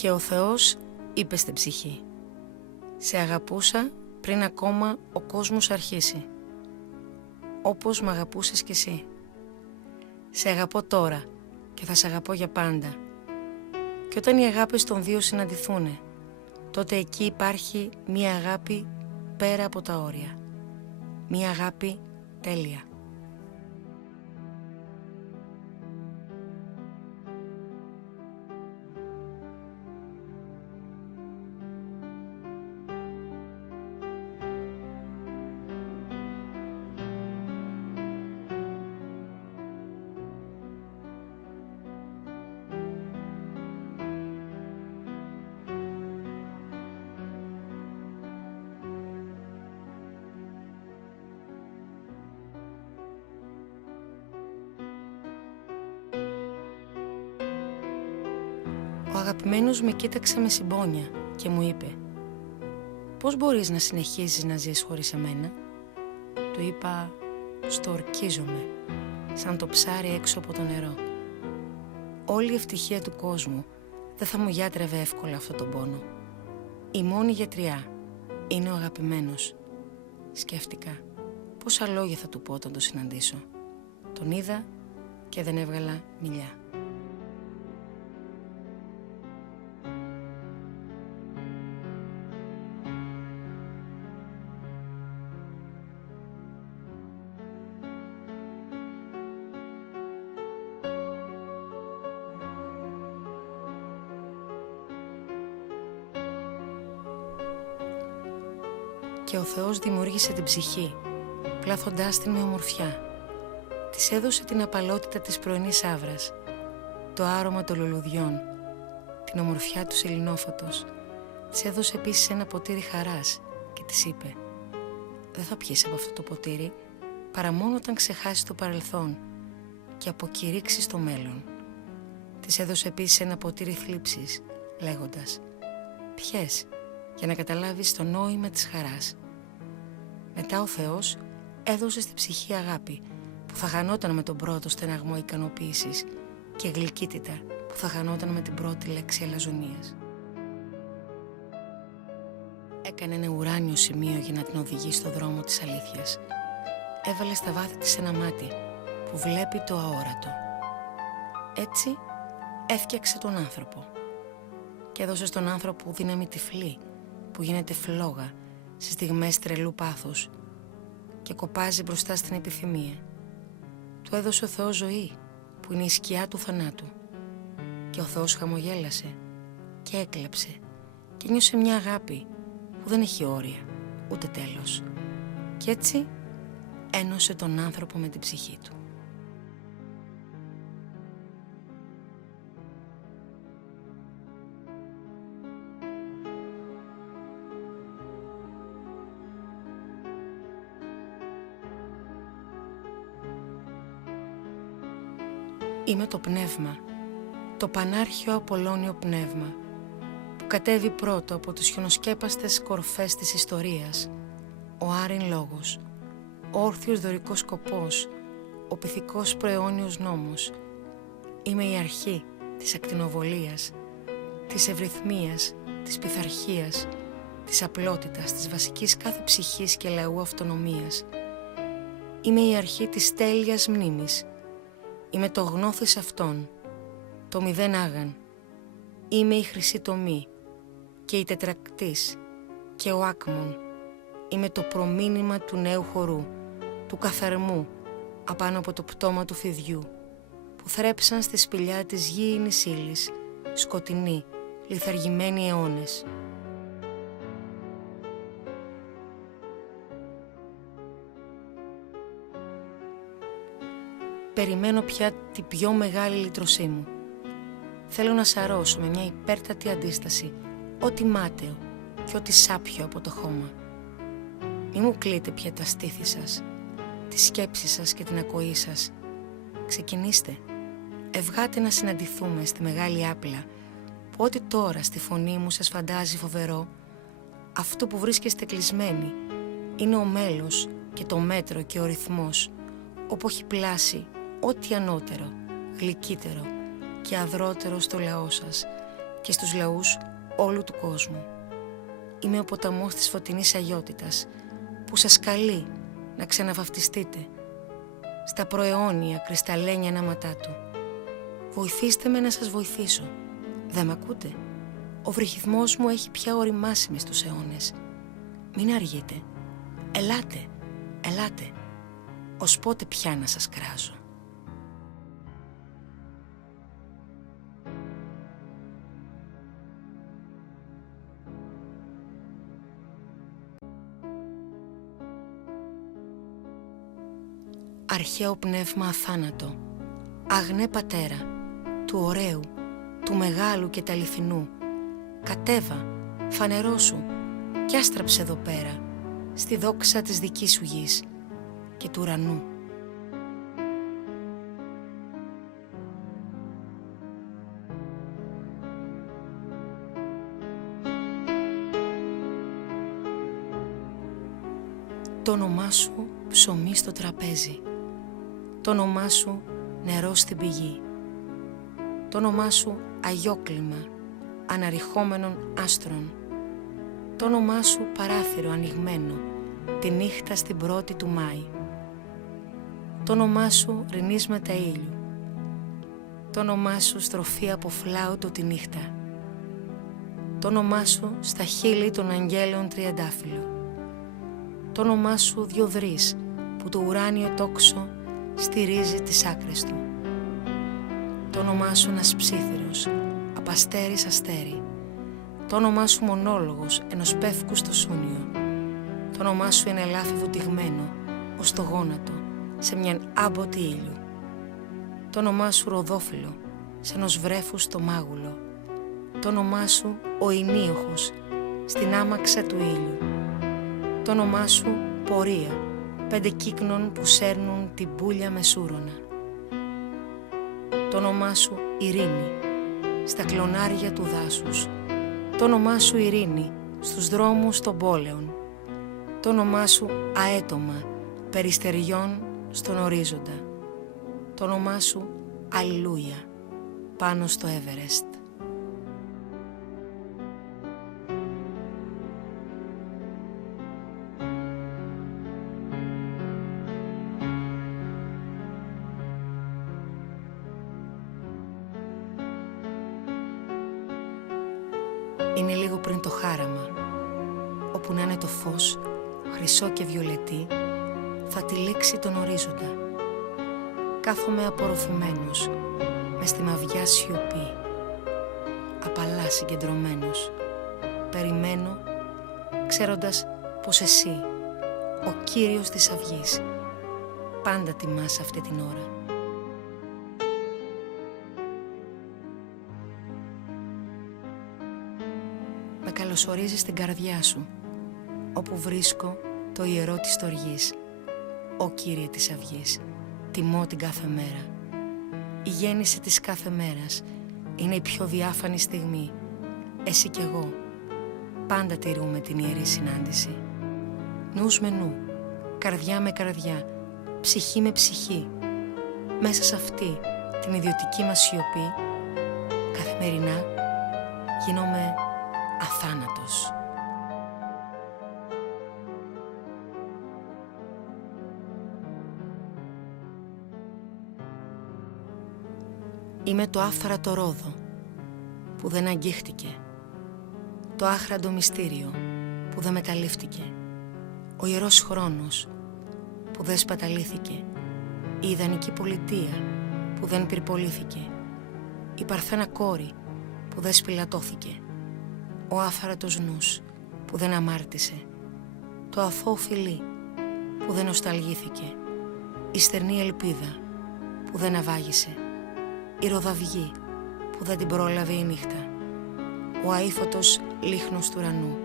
Και ο Θεός είπε στην ψυχή: «Σε αγαπούσα πριν ακόμα ο κόσμος αρχίσει, όπως μ' αγαπούσες κι εσύ. Σε αγαπώ τώρα και θα σε αγαπώ για πάντα. Και όταν οι αγάπες των δύο συναντηθούνε, τότε εκεί υπάρχει μία αγάπη πέρα από τα όρια. Μία αγάπη τέλεια». Ο αγαπημένος με κοίταξε με συμπόνια και μου είπε: «Πώς μπορείς να συνεχίζεις να ζεις χωρίς εμένα?» Του είπα: «Στο ορκίζομαι, σαν το ψάρι έξω από το νερό. Όλη η ευτυχία του κόσμου δεν θα μου γιάτρευε εύκολα αυτόν τον πόνο. Η μόνη γιατριά είναι ο αγαπημένος». Σκέφτηκα πόσα λόγια θα του πω όταν το συναντήσω. Τον είδα και δεν έβγαλα μιλιά. Και ο Θεός δημιούργησε την ψυχή, πλάθοντάς την με ομορφιά. Της έδωσε την απαλότητα της πρωινής άβρας, το άρωμα των λουλουδιών, την ομορφιά του σεληνόφωτος. Της έδωσε επίσης ένα ποτήρι χαράς και της είπε: «Δεν θα πιείς από αυτό το ποτήρι παρά μόνο όταν ξεχάσεις το παρελθόν και αποκηρύξεις το μέλλον». Της έδωσε επίσης ένα ποτήρι θλίψης, λέγοντας: «Πιες για να καταλάβεις το νόημα της χαράς». Μετά ο Θεός έδωσε στη ψυχή αγάπη που θα χανόταν με τον πρώτο στεναγμό ικανοποίησης και γλυκύτητα που θα χανόταν με την πρώτη λέξη αλαζονίας. Έκανε ένα ουράνιο σημείο για να την οδηγήσει στο δρόμο της αλήθειας. Έβαλε στα βάθη της ένα μάτι που βλέπει το αόρατο. Έτσι έφτιαξε τον άνθρωπο και έδωσε στον άνθρωπο δύναμη τυφλή που γίνεται φλόγα σε στιγμές τρελού πάθους και κοπάζει μπροστά στην επιθυμία. Του έδωσε ο Θεός ζωή που είναι η σκιά του θανάτου. Και ο Θεός χαμογέλασε και έκλαψε και νιώσε μια αγάπη που δεν έχει όρια ούτε τέλος. Κι έτσι ένωσε τον άνθρωπο με την ψυχή του. Είμαι το πνεύμα, το πανάρχιο Απολλώνιο πνεύμα, που κατέβει πρώτο από τις χιονοσκέπαστες κορφές της ιστορίας, ο άριν λόγος, ο όρθιος δωρικός σκοπός, ο πυθικός προαιώνιος νόμος. Είμαι η αρχή της ακτινοβολίας, της ευρυθμίας, της πειθαρχίας, της απλότητας, της βασικής κάθε ψυχής και λαού αυτονομίας. Είμαι η αρχή της τέλειας μνήμης. Είμαι το γνώθις αυτών, το μηδέν άγαν. Είμαι η χρυσή τομή και η τετρακτής και ο άκμων. Είμαι το προμήνυμα του νέου χορού, του καθαρμού απάνω από το πτώμα του φιδιού, που θρέψαν στη σπηλιά της γήινης ύλης, σκοτεινή, λιθαργημένοι αιώνες. Περιμένω πια την πιο μεγάλη λύτρωσή μου. Θέλω να σαρώσω με μια υπέρτατη αντίσταση ό,τι μάταιο και ό,τι σάπιο από το χώμα. Μη μου κλείτε πια τα στήθη σας, τη σκέψη σας και την ακοή σας. Ξεκινήστε, ευγάτε να συναντηθούμε στη μεγάλη άπλα, που ό,τι τώρα στη φωνή μου σας φαντάζει φοβερό, αυτό που βρίσκεστε κλεισμένοι είναι ο μέλος και το μέτρο και ο ρυθμός, όπου έχει πλάσει ό,τι ανώτερο, γλυκύτερο και αδρότερο στο λαό σας και στους λαούς όλου του κόσμου. Είμαι ο ποταμός της φωτεινής αγιότητας που σας καλεί να ξαναβαφτιστείτε στα προαιώνια κρυσταλλένια ανάματά του. Βοηθήστε με να σας βοηθήσω. Δεν μ' ακούτε? Ο βρυχυθμός μου έχει πια οριμάσει μες στους αιώνες. Μην αργείτε. Ελάτε, ελάτε. Ως πότε πια να σας κράζω? Αρχαίο πνεύμα αθάνατο, αγνέ πατέρα, του ωραίου, του μεγάλου και τ' αληθινού, κατέβα, φανερώσου κι άστραψε εδώ πέρα, στη δόξα της δικής σου γης και του ουρανού. Το όνομά σου ψωμί στο τραπέζι, το όνομά σου νερό στην πηγή, το όνομά σου αγιόκλημα αναρριχόμενων άστρων, το όνομά σου παράθυρο ανοιγμένο τη νύχτα στην 1η του Μάη, το όνομά σου ρινίσματα ήλιου, το όνομά σου στροφή από φλάουτο τη νύχτα, το όνομά σου στα χείλη των αγγέλων τριαντάφυλλο, το όνομά σου διοδρής που το ουράνιο τόξο στηρίζει τις άκρες του, το όνομά σου ένας ψήθυρος απ' αστέρι σ' αστέρι, το όνομά σου μονόλογος ενός πεύκου στο σούνιο, το όνομά σου είναι ελάφι βουτυγμένο ως το γόνατο σε μιαν άμποτη ήλιου, το όνομά σου ροδόφυλλο σε ενός βρέφους στο μάγουλο, το όνομά σου ο ενίοχος στην άμαξα του ήλιου, το όνομά σου πορεία 5 κύκνων που σέρνουν την πουλια μεσούρωνα, το όνομά σου ειρήνη στα κλονάρια του δάσους, το όνομά σου ειρήνη στους δρόμους των πόλεων, το όνομά σου αέτομα περιστεριών στον ορίζοντα, το όνομά σου αλληλούια πάνω στο Εύερεστ. Είναι λίγο πριν το χάραμα, όπου να είναι το φως, χρυσό και βιολετή, θα τυλίξει τον ορίζοντα. Κάθομαι απορροφημένος, μες στη μαυριά σιωπή, απαλά συγκεντρωμένος. Περιμένω, ξέροντας πως εσύ, ο Κύριος της Αυγής, πάντα τιμάς αυτή την ώρα. Με καλωσορίζεις στην καρδιά σου, όπου βρίσκω το ιερό της στοργής. Ω Κύριε της Αυγής, τιμώ την κάθε μέρα. Η γέννηση της κάθε μέρας είναι η πιο διάφανη στιγμή. Εσύ κι εγώ πάντα τηρούμε την ιερή συνάντηση. Νους με νου, καρδιά με καρδιά, ψυχή με ψυχή. Μέσα σε αυτή την ιδιωτική μας σιωπή, καθημερινά γίνομαι αθάνατος. Είμαι το άφθαρατο ρόδο που δεν αγγίχτηκε, το άχραντο μυστήριο που δεν μεταλήφθηκε, ο ιερός χρόνος που δεν σπαταλήθηκε, η ιδανική πολιτεία που δεν πυρπολήθηκε, η παρθένα κόρη που δεν σπηλατώθηκε, ο άφαρατος νους που δεν αμάρτησε, το αθώο φιλί που δεν νοσταλγήθηκε, η στερνή ελπίδα που δεν αβάγισε, η ροδαυγή που δεν την πρόλαβε η νύχτα, ο αήφωτος λίχνος του ουρανού,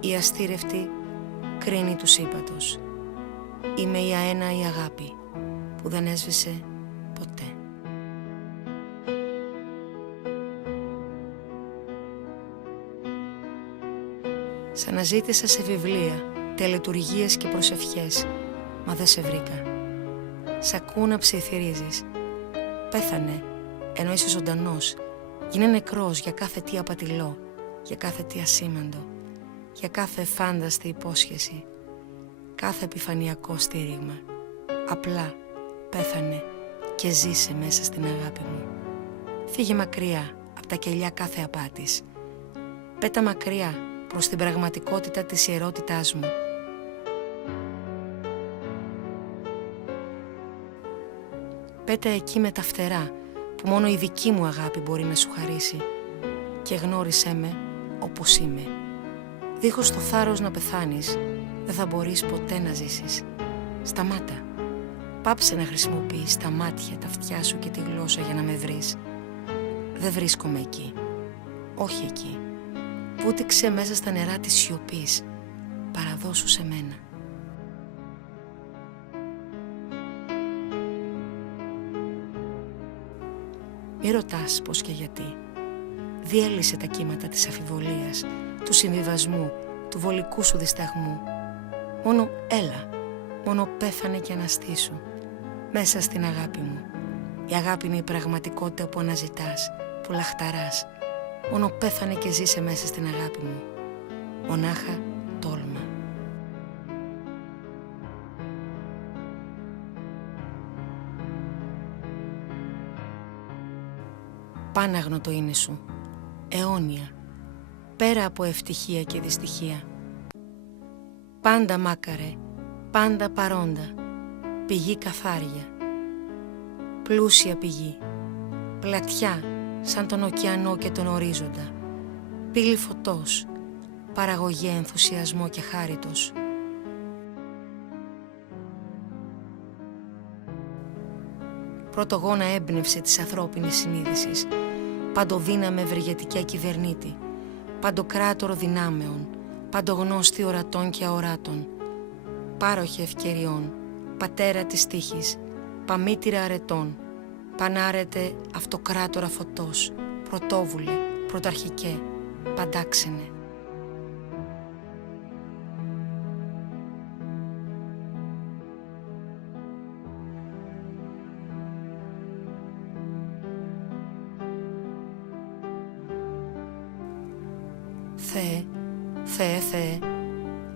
η αστήρευτη κρίνη του σύμπατος. Είμαι η αέναη αγάπη που δεν έσβησε ποτέ. Σ' αναζήτησα σε βιβλία, τελετουργίες και προσευχές, μα δεν σε βρήκα. Σ' ακούω να ψιθυρίζεις. Πέθανε, ενώ είσαι ζωντανός, Γίνε νεκρός για κάθε τι απατηλό, για κάθε τι ασήμαντο, για κάθε εφάνταστη υπόσχεση, κάθε επιφανειακό στήριγμα. Απλά πέθανε και ζήσε μέσα στην αγάπη μου. Φύγε μακριά από τα κελιά κάθε απάτης. Πέτα μακριά προς την πραγματικότητα της ιερότητάς μου. Πέτα εκεί με τα φτερά που μόνο η δική μου αγάπη μπορεί να σου χαρίσει και γνώρισέ με όπως είμαι. Δίχως το θάρρος να πεθάνεις, δεν θα μπορείς ποτέ να ζήσεις. Σταμάτα. Πάψε να χρησιμοποιείς τα μάτια, τα αυτιά σου και τη γλώσσα για να με βρεις. Δεν βρίσκομαι εκεί. Όχι εκεί. Βούτυξε μέσα στα νερά της σιωπής. Παραδώσου σε μένα. Μη ρωτάς πώς και γιατί. Διέλυσε τα κύματα της αφιβολίας, του συμβιβασμού, του βολικού σου δισταγμού. Μόνο έλα, μόνο πέθανε και αναστήσου. Μέσα στην αγάπη μου. Η αγάπη είναι η πραγματικότητα που αναζητάς, που λαχταράς. Μόνο πέθανε και ζήσε μέσα στην αγάπη μου. Μονάχα τόλμα. Πάναγνο το είναι σου, αιώνια, πέρα από ευτυχία και δυστυχία. Πάντα μάκαρε, πάντα παρόντα, πηγή καθάρια. Πλούσια πηγή, πλατιά σαν τον ωκεανό και τον ορίζοντα. Πύλη φωτός, παραγωγή ενθουσιασμό και χάριτος. Πρωτογόνα έμπνευση της ανθρώπινης συνείδησης, παντοδύναμη ευεργετική κυβερνήτη, παντοκράτορο δυνάμεων, παντογνώστη ορατών και αοράτων, πάροχη ευκαιριών, πατέρα της τύχης, παμήτηρα αρετών, πανάρετε αυτοκράτορα φωτός, πρωτόβουλε, πρωταρχικέ, παντάξενε. Θεέ, Θεέ, Θεέ,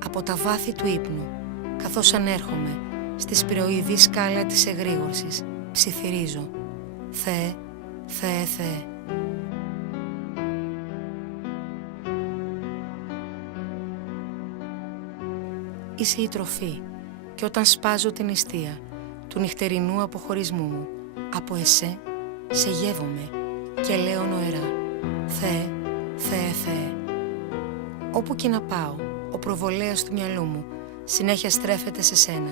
από τα βάθη του ύπνου, καθώς ανέρχομαι στη σπυροειδή σκάλα της εγρήγορσης, ψιθυρίζω, Θεέ, Θεέ, Θεέ. Είσαι η τροφή και όταν σπάζω την νηστεία του νυχτερινού αποχωρισμού μου, από εσέ σε γεύομαι και λέω νοερά, Θεέ, Θεέ, Θεέ. Όπου και να πάω, ο προβολέας του μυαλού μου συνέχεια στρέφεται σε σένα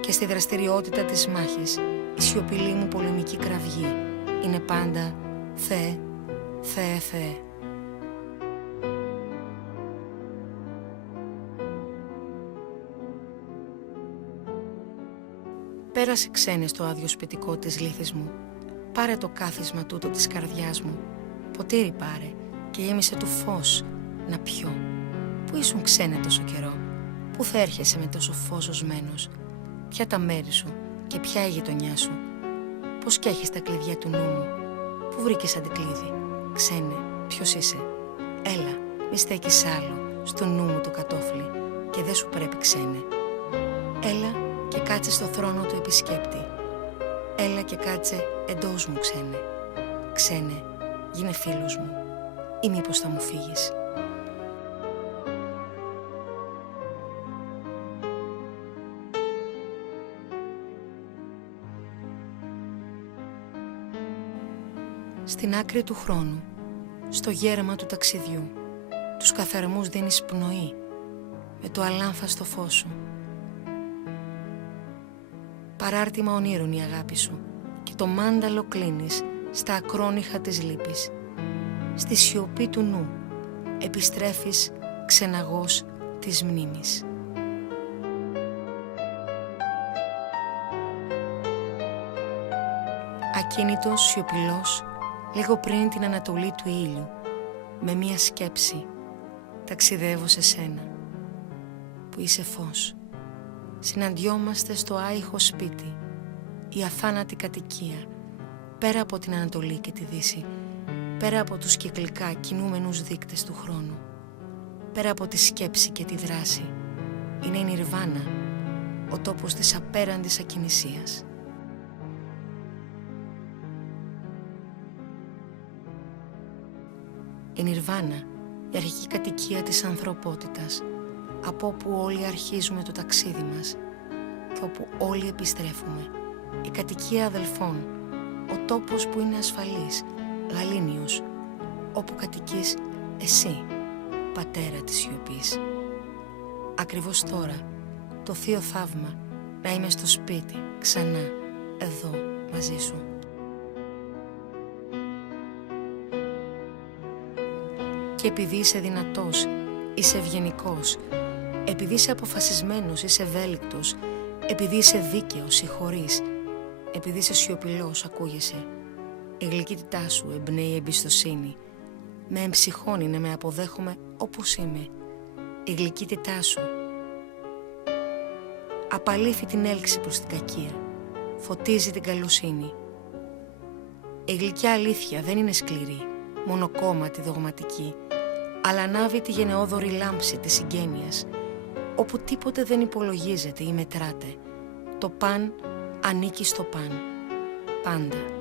και στη δραστηριότητα της μάχης η σιωπηλή μου πολεμική κραυγή είναι πάντα Θεέ, Θεέ, Θεέ. Πέρασε ξένε στο άδειο σπιτικό της λύθης μου. Πάρε το κάθισμα τούτο της καρδιάς μου. Ποτήρι πάρε και γέμισε του φως να πιω. Πού ήσουν ξένε τόσο καιρό? Πού θα έρχεσαι με τόσο φως ζωσμένος? Ποια τα μέρη σου και ποια η γειτονιά σου? Πώς κι έχεις τα κλειδιά του νου μου? Πού βρήκες αντικλείδι? Ξένε, ποιος είσαι? Έλα, μη στέκεις άλλο στο νου μου το κατόφλι και δεν σου πρέπει ξένε. Έλα και κάτσε στο θρόνο του επισκέπτη. Έλα και κάτσε εντός μου ξένε. Ξένε, γίνε φίλος μου ή μήπως θα μου φύγεις? Στην άκρη του χρόνου, στο γέρμα του ταξιδιού, τους καθαρμούς δίνεις πνοή με το αλάμφαστο φως σου. Παράρτημα ονείρων η αγάπη σου και το μάνταλο κλείνεις στα ακρόνυχα της λύπης. Στη σιωπή του νου επιστρέφεις ξεναγός της μνήμης. Ακίνητος, σιωπηλός, λίγο πριν την ανατολή του ήλιου, με μία σκέψη ταξιδεύω σε σένα, που είσαι φως. Συναντιόμαστε στο άϊχο σπίτι, η αθάνατη κατοικία, πέρα από την Ανατολή και τη Δύση, πέρα από τους κυκλικά κινούμενους δείκτες του χρόνου, πέρα από τη σκέψη και τη δράση, είναι η Νιρβάνα, ο τόπος της απέραντης ακινησίας. Η Νιρβάνα, η αρχική κατοικία της ανθρωπότητας, από όπου όλοι αρχίζουμε το ταξίδι μας και όπου όλοι επιστρέφουμε, η κατοικία αδελφών, ο τόπος που είναι ασφαλής, γαλήνιος, όπου κατοικείς εσύ, πατέρα της σιωπής. Ακριβώς τώρα, το θείο θαύμα να είμαι στο σπίτι, ξανά, εδώ, μαζί σου. Και επειδή είσαι δυνατός, είσαι ευγενικός, επειδή είσαι αποφασισμένος, είσαι ευέλικτος, επειδή είσαι δίκαιος, συγχωρείς, επειδή είσαι σιωπηλός, ακούγεσαι, η γλυκύτητά σου εμπνέει εμπιστοσύνη, με εμψυχώνει να με αποδέχομαι όπως είμαι. Η γλυκύτητά σου απαλήφει την έλξη προς την κακία, φωτίζει την καλοσύνη. Η γλυκιά αλήθεια δεν είναι σκληρή, μονοκόμματη, δογματική, αλλά ανάβει τη γενναιόδορη λάμψη της συγγένειας, όπου τίποτε δεν υπολογίζεται ή μετράται. Το παν ανήκει στο παν, πάντα.